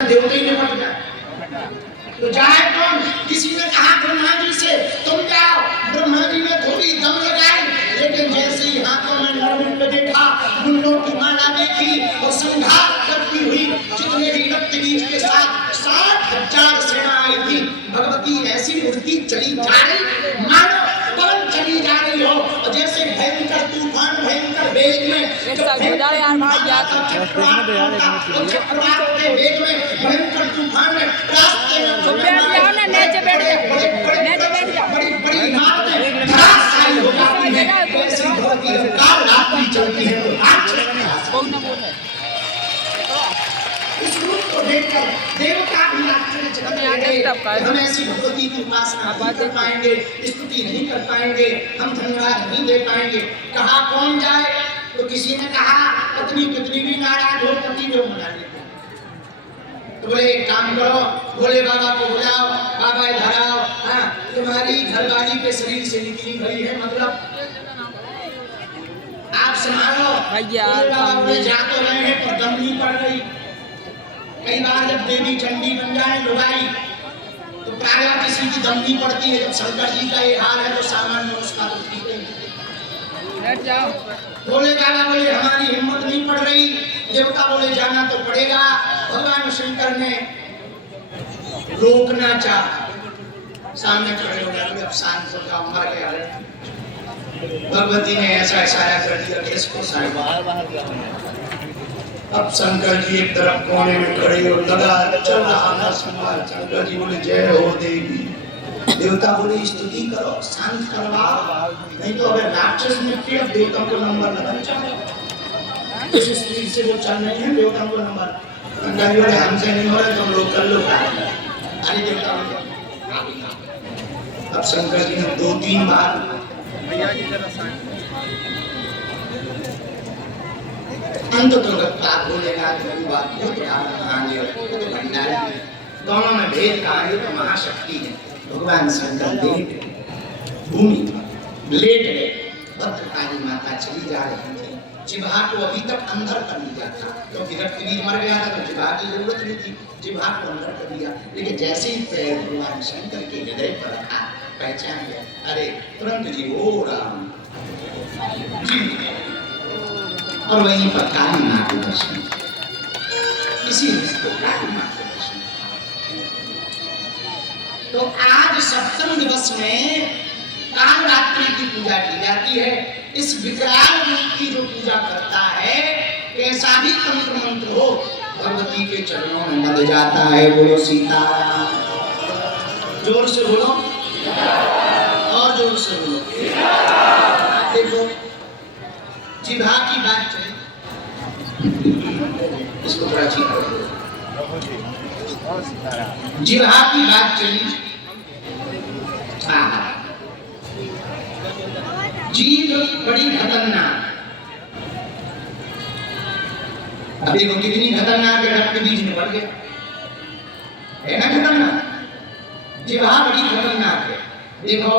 देवता ही निपट गया। तो जाए कौन? किसी ने कहा ब्रह्मा जी से तुम जाओ। ब्रह्मा जी ने थोड़ी दम लगाई, लेकिन जैसे ही हाथों में नरमुंड देखा, मुंडों की माला देखी और संघार करती हुई जितने भी रक्त बीज के साथ 60,000 सेना आई थी, भगवती ऐसी उड़ती चली जा रही मानो पवन चली जा रही हो। और जैसे भयंकर तूफान भयंकर वेग में चक्रवात के वेग में भयंकर तूफान में रास्ते में बड़ी बड़ी इमारतें धराशायी हो जाती हैं। ऐसी होती है काल रात्रि चलती है तो इस रूप को देखकर देवता भी आश्चर्यचकित रह गए। हम ऐसी भगवती की उपासना नहीं कर पाएंगे, स्तुति नहीं कर पाएंगे, हम धन्यवाद नहीं दे पाएंगे। कहा कौन जाए? तो किसी ने कहा पत्नी कितनी भी नाराज हो पति जो मना लेते। तो बोले एक काम करो, भोले बाबा को बुलाओ, बाबा इधर आओ। हाँ, तुम्हारी घरवाली के शरीर से निकली गई है, मतलब आप संभालो। भोले बाबा बोले जा तो रहे हैं पर दम नहीं पड़ रही। कई बार जब देवी चंडी बन जाए लुगाई तो प्रायः किसी की दम नहीं पड़ती है। जब शंकर जी का ये हाल है तो सामान्य उसका तो ठीक है। भोले बाबा बोले हमारी हिम्मत नहीं पड़ रही। देवता बोले जाना तो पड़ेगा। भगवान शंकर ने रोकना चाहा, सामने खड़े हो गए, अब शांत हो जाओ, मर गया। भगवती ने ऐसा इशारा कर दिया कि इसको साइड। अब शंकर जी एक तरफ कोने में खड़े हो लगा चल रहा ना संवाद। शंकर जी बोले जय हो देवी। देवता बोले स्तुति करो, शांत करवाओ, नहीं तो अगर राक्षस निकले अब देवताओं को नंबर लगा चाहिए। इस स्त्री से वो चल नहीं है देवताओं को नंबर। शंकर जी बोले हमसे नहीं हो रहा, तुम लोग कर लो। अरे देवता बोले अब शंकर जी ने 2-3 बार अंत तो भोलेनाथ दोनों में भेद का है। तो महाशक्ति है भगवान शंकर भूमि लेट गए। भद्रकाली माता चली जा रही थी, जिह्वा को अभी तक अंदर कर लिया था क्योंकि रक्त बीज मर गया था तो जिह्वा की जरूरत नहीं थी, जिह्वा को अंदर कर दिया। लेकिन जैसे ही पैर भगवान शंकर के हृदय पर रखा पहचान गया, अरे तुरंत जी ओ राम। और वहीं पर काली मां के दर्शन, इसी को काली मां के दर्शन। तो आज सप्तम दिवस में काल रात्रि की पूजा की जाती है। इस विकराल रूप की जो पूजा करता है, कैसा भी तंत्र मंत्र हो, भगवती के चरणों में लग जाता है। बोलो सीताराम। जोर से बोलो और जोर से बोलो। देखो जिह्वा की बात चली, इसको थोड़ा ठीक करो। जिह्वा की बात चली। जीभ बड़ी खतरनाक। अब देखो कितनी खतरनाक है, रक्त बीज में बढ़ गया है ना खतरनाक। जिह्वा बड़ी खतरनाक है। देखो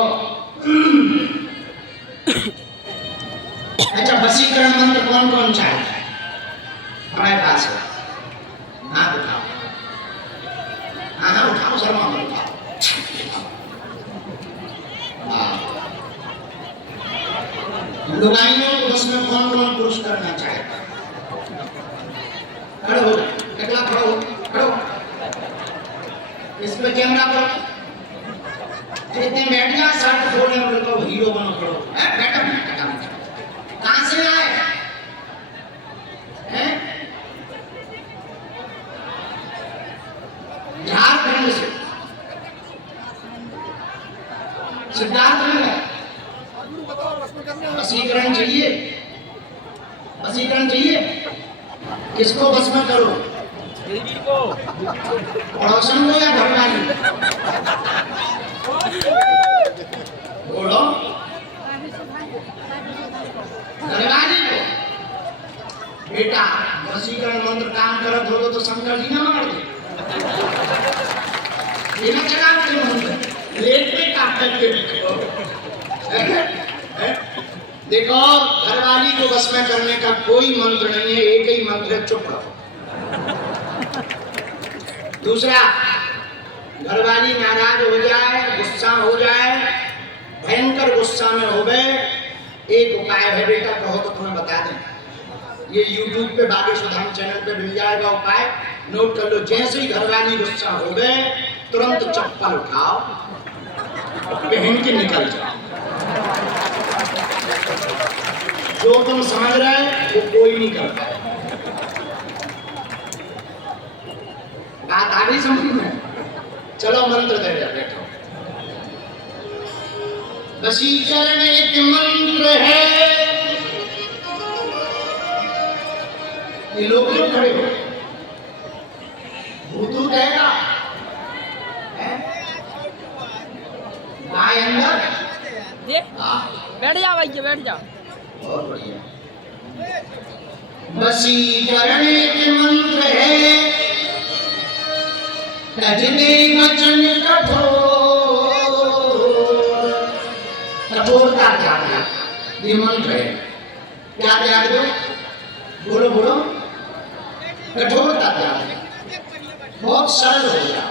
अच्छा वशीकरण मंत्र कौन कौन चाहता है? हमारे पास है, हाथ उठाओ। हाँ उठाओ, शर्मा मत उठाओ। लुगाइयों को बस में कौन कौन पुरुष करना चाहता है? खड़ो हो, टकला खड़ो हो, खड़ो। इसमें कैमरा पर जितने बैठ जा शर्ट खोलने वाले को हीरो बनो, खड़ो। बैठो बैठो। कहां से आए हैं? झारखंड से। सिद्धार्थ नगर। वशीकरण चाहिए? वशीकरण चाहिए? किसको बस में करो? पड़ोसन को या घरवाली? बोलो घरवाली को। बेटा वशीकरण मंत्र काम करत हो तो शंकर जी ना मार दे। बिना चलाव के मंत्र लेट पे काट करके देखो घरवाली को बस में करने का कोई मंत्र नहीं है, एक ही मंत्र है, चुप रहो। दूसरा, घरवाली नाराज हो जाए, गुस्सा हो जाए, भयंकर गुस्सा में हो गए, एक उपाय है बेटा, कहो तो तुम्हें बता दें। ये YouTube पे बागेश्वर धाम चैनल पे मिल जाएगा उपाय, नोट कर लो। जैसे ही घरवाली गुस्सा हो गए, तुरंत चप्पल उठाओ, पहन के निकल जाओ। जो तुम समझ रहे वो कोई नहीं कर पाए। बात आ गई समझ में? चलो मंत्र दे दे बैठो। वशीकरण एक मंत्र है। ये लोग क्यों खड़े हो? भूतू कहेगा आए अंदर बैठ जा भाई, बैठ जा। बहुत बढ़िया। वशीकरण एक मंत्र है, तजने वचन कठोर। कठोरता त्याग दो, ये मंत्र है। क्या त्याग दो? बोलो बोलो। कठोरता त्याग दो, बहुत सरल हो गया।